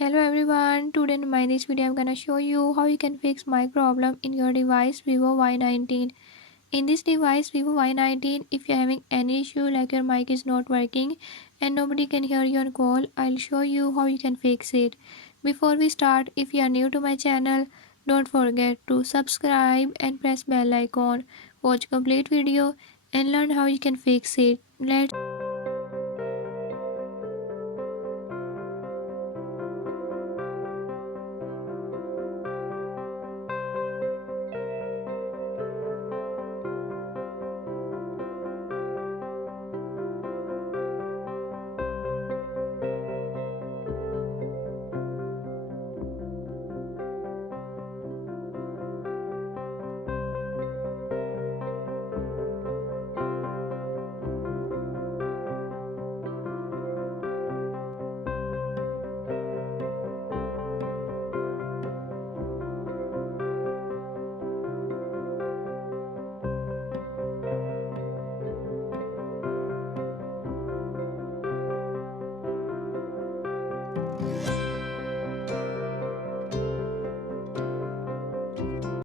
Hello everyone, today in this video I'm gonna show you how you can fix mic problem in your device Vivo Y19. In this device Vivo Y19, if you're having any issue like your mic is not working and nobody can hear your call, I'll show you how you can fix it. Before we start, if you are new to my channel, don't forget to subscribe and press bell icon. Watch complete video and learn how you can fix it. Let's